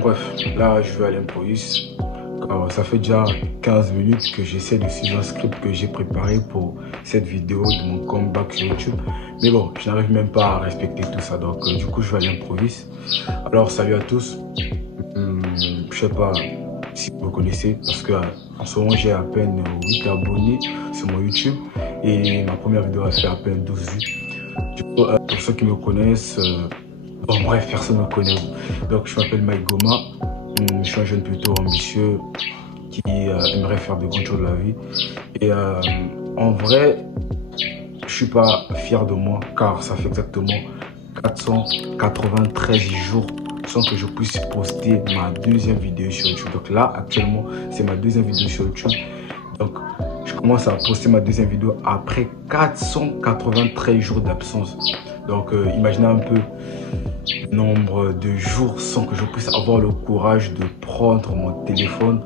Bref, là je vais à l'improviste. Ça fait déjà 15 minutes que j'essaie de suivre un script que j'ai préparé pour cette vidéo de mon comeback sur YouTube. Mais bon, je n'arrive même pas à respecter tout ça. Donc du coup, je vais à l'improviste. Alors salut à tous. Je sais pas si vous me connaissez parce que en ce moment j'ai à peine 8 abonnés sur mon YouTube et ma première vidéo a fait à peine 12 vues. Du coup, pour ceux qui me connaissent, bon bref, personne ne me connaît. Donc je m'appelle Mike Goma. Je suis un jeune plutôt ambitieux qui aimerait faire de grandes choses de la vie. Et en vrai, je suis pas fier de moi car ça fait exactement 493 jours sans que je puisse poster ma deuxième vidéo sur YouTube. Donc là, actuellement, c'est ma deuxième vidéo sur YouTube. Donc, je commence à poster ma deuxième vidéo après 493 jours d'absence. Donc, imaginez un peu le nombre de jours sans que je puisse avoir le courage de prendre mon téléphone,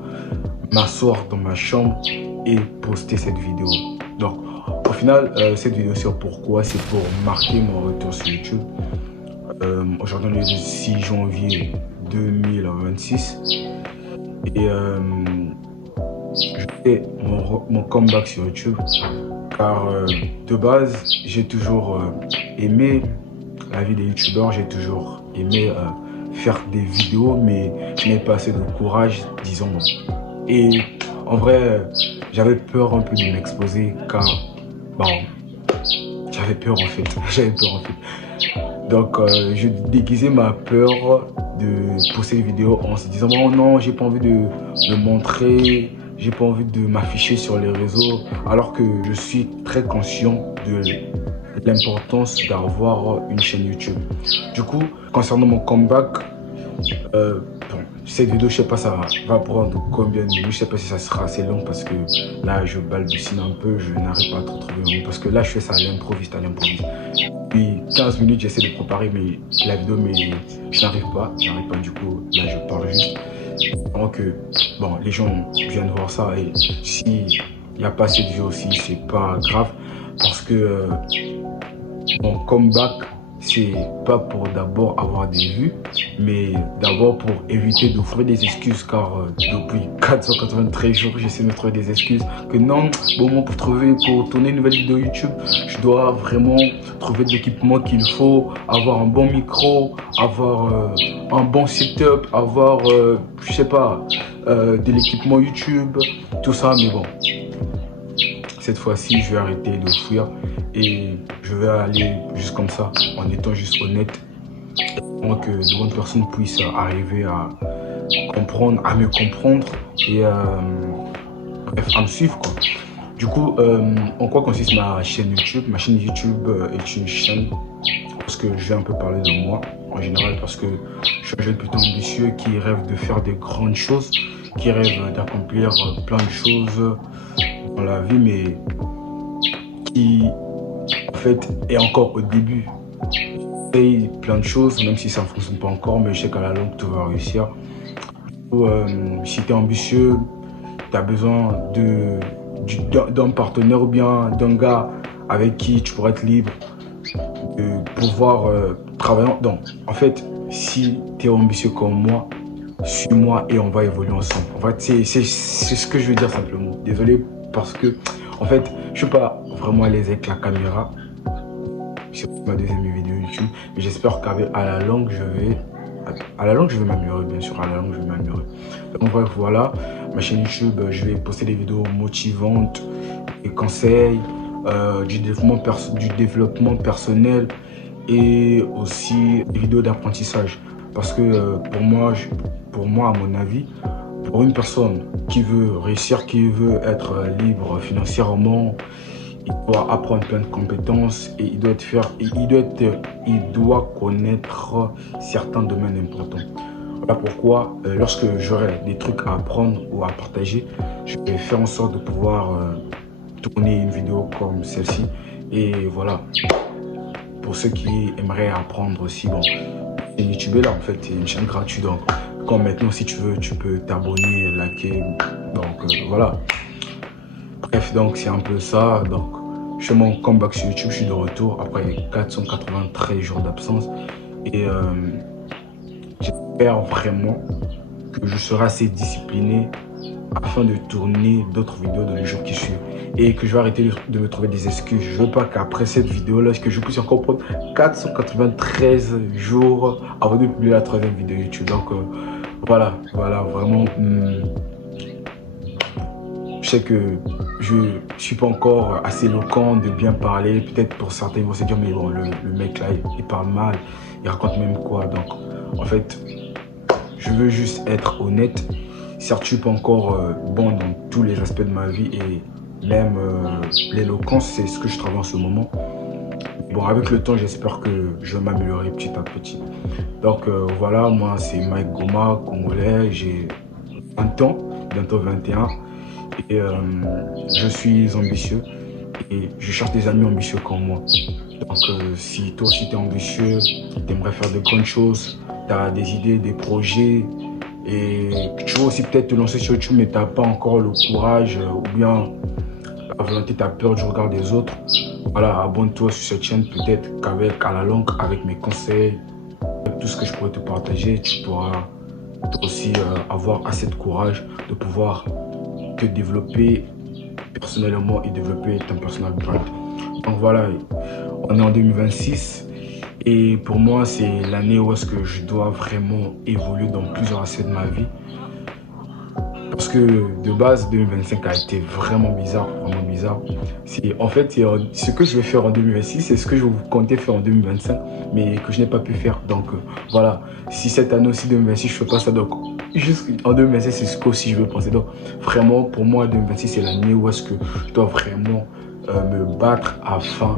m'asseoir dans ma chambre et poster cette vidéo. Donc, au final, cette vidéo c'est pourquoi, c'est pour marquer mon retour sur YouTube. Aujourd'hui, on est le 6 janvier 2026 et je fais mon comeback sur YouTube car de base, j'ai toujours aimé la vie des youtubeurs, j'ai toujours aimé faire des vidéos, mais je n'ai pas assez de courage, disons. Et en vrai, j'avais peur un peu de m'exposer car, bon, j'avais peur en fait, Donc, je déguisais ma peur de poster une vidéo en se disant oh non, j'ai pas envie de me montrer, j'ai pas envie de m'afficher sur les réseaux, alors que je suis très conscient de l'importance d'avoir une chaîne YouTube. Du coup, concernant mon comeback, cette vidéo, je sais pas ça va prendre combien de minutes, je sais pas si ça sera assez long parce que là je balbutie un peu, je n'arrive pas à trop trouver le mot parce que là je fais ça à l'improviste. Puis 15 minutes j'essaie de préparer mais la vidéo mais je n'arrive pas du coup là je parle juste. Donc bon, les gens viennent voir ça et s'il n'y a pas assez de vues aussi c'est pas grave parce que mon comeback c'est pas pour d'abord avoir des vues, mais d'abord pour éviter de trouver des excuses, car depuis 493 jours, j'essaie de me trouver des excuses que non, bon, pour tourner une nouvelle vidéo YouTube, je dois vraiment trouver de l'équipement qu'il faut, avoir un bon micro, avoir un bon setup, avoir, je sais pas, de l'équipement YouTube, tout ça, mais bon. Cette fois-ci, je vais arrêter de fuir et je vais aller juste comme ça, en étant juste honnête, pour que de bonnes personnes puissent arriver à comprendre, à me comprendre et bref, à me suivre quoi. Du coup, en quoi consiste ma chaîne YouTube? Ma chaîne YouTube est une chaîne parce que je vais un peu parler de moi en général parce que je suis un jeune plutôt ambitieux qui rêve de faire des grandes choses, qui rêve d'accomplir plein de choses dans la vie, mais qui en fait est encore au début. J'essaye plein de choses, même si ça ne fonctionne pas encore, mais je sais qu'à la longue tout va réussir. Si tu es ambitieux, tu as besoin d'un partenaire ou bien d'un gars avec qui tu pourrais être libre de pouvoir travailler. Donc, en fait, si tu es ambitieux comme moi, suis-moi et on va évoluer ensemble. En fait, c'est ce que je veux dire simplement. Désolé parce que, en fait, je ne suis pas vraiment à l'aise avec la caméra. C'est ma deuxième vidéo YouTube, mais j'espère qu'à la longue, je vais m'améliorer, bien sûr. À la longue, je vais m'améliorer. Donc, bref, voilà. Ma chaîne YouTube, je vais poster des vidéos motivantes, des conseils, du développement personnel et aussi des vidéos d'apprentissage. Parce que pour moi, à mon avis, pour une personne qui veut réussir, qui veut être libre financièrement, il doit apprendre plein de compétences et il doit connaître certains domaines importants. Voilà pourquoi, lorsque j'aurai des trucs à apprendre ou à partager, je vais faire en sorte de pouvoir tourner une vidéo comme celle-ci. Et voilà, pour ceux qui aimeraient apprendre aussi, bon, YouTube est là en fait, c'est une chaîne gratuite. Donc, comme maintenant, si tu veux, tu peux t'abonner, liker. Donc, voilà. Bref, donc c'est un peu ça. Donc, je fais mon comeback sur YouTube, je suis de retour après 493 jours d'absence. Et j'espère vraiment que je serai assez discipliné afin de tourner d'autres vidéos dans les jours qui suivent et que je vais arrêter de me trouver des excuses. Je veux pas qu'après cette vidéo-là, que je puisse encore prendre 493 jours avant de publier la troisième vidéo YouTube. Donc voilà, vraiment. Je sais que je suis pas encore assez éloquent de bien parler. Peut-être pour certains, ils vont se dire, mais bon, le mec là, il parle mal, il raconte même quoi. Donc, en fait, je veux juste être honnête. Certes, je suis pas encore bon dans tous les aspects de ma vie et même l'éloquence, c'est ce que je travaille en ce moment. Bon, avec le temps, j'espère que je vais m'améliorer petit à petit. Donc voilà, moi c'est Mike Goma, congolais, j'ai 20 ans, bientôt 21. Et je suis ambitieux et je cherche des amis ambitieux comme moi. Donc si toi aussi tu es ambitieux, tu aimerais faire de grandes choses, tu as des idées, des projets et tu veux aussi peut-être te lancer sur YouTube mais tu n'as pas encore le courage ou bien la volonté, tu as peur du regard des autres, voilà, abonne-toi sur cette chaîne. Peut-être qu'avec à la longue, avec mes conseils, avec tout ce que je pourrais te partager, tu pourras aussi avoir assez de courage de pouvoir te développer personnellement et développer ton personal brand. Donc voilà, on est en 2026 et pour moi c'est l'année où est-ce que je dois vraiment évoluer dans plusieurs aspects de ma vie. Parce que de base 2025 a été vraiment bizarre, vraiment bizarre. En fait, ce que je vais faire en 2026, c'est ce que je comptais faire en 2025, mais que je n'ai pas pu faire. Donc voilà, si cette année aussi 2026 je ne fais pas ça, donc jusqu'en 2026 c'est ce que aussi je veux penser. Donc vraiment pour moi 2026 c'est l'année où est-ce que je dois vraiment me battre afin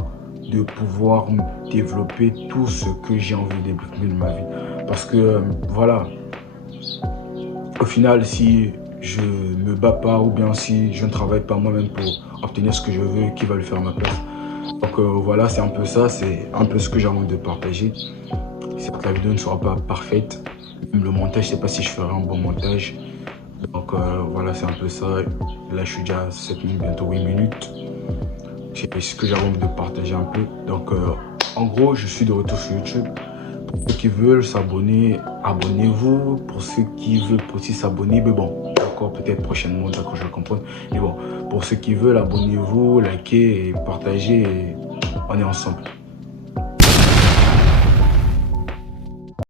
de pouvoir développer tout ce que j'ai envie de développer de ma vie. Parce que voilà, au final, si je ne me bats pas ou bien si je ne travaille pas moi-même pour obtenir ce que je veux, qui va le faire à ma place. Donc voilà, c'est un peu ça, c'est un peu ce que j'ai envie de partager. Certes, la vidéo ne sera pas parfaite. Même le montage, je ne sais pas si je ferai un bon montage. Donc voilà, c'est un peu ça. Là, je suis déjà à 7 minutes, bientôt 8 minutes. C'est ce que j'ai envie de partager un peu. Donc en gros, je suis de retour sur YouTube. Pour ceux qui veulent s'abonner, abonnez-vous. Pour ceux qui veulent aussi s'abonner, mais bon, d'accord, peut-être prochainement, d'accord, je vais comprendre. Mais bon, pour ceux qui veulent, abonnez-vous, likez et partagez. Et on est ensemble.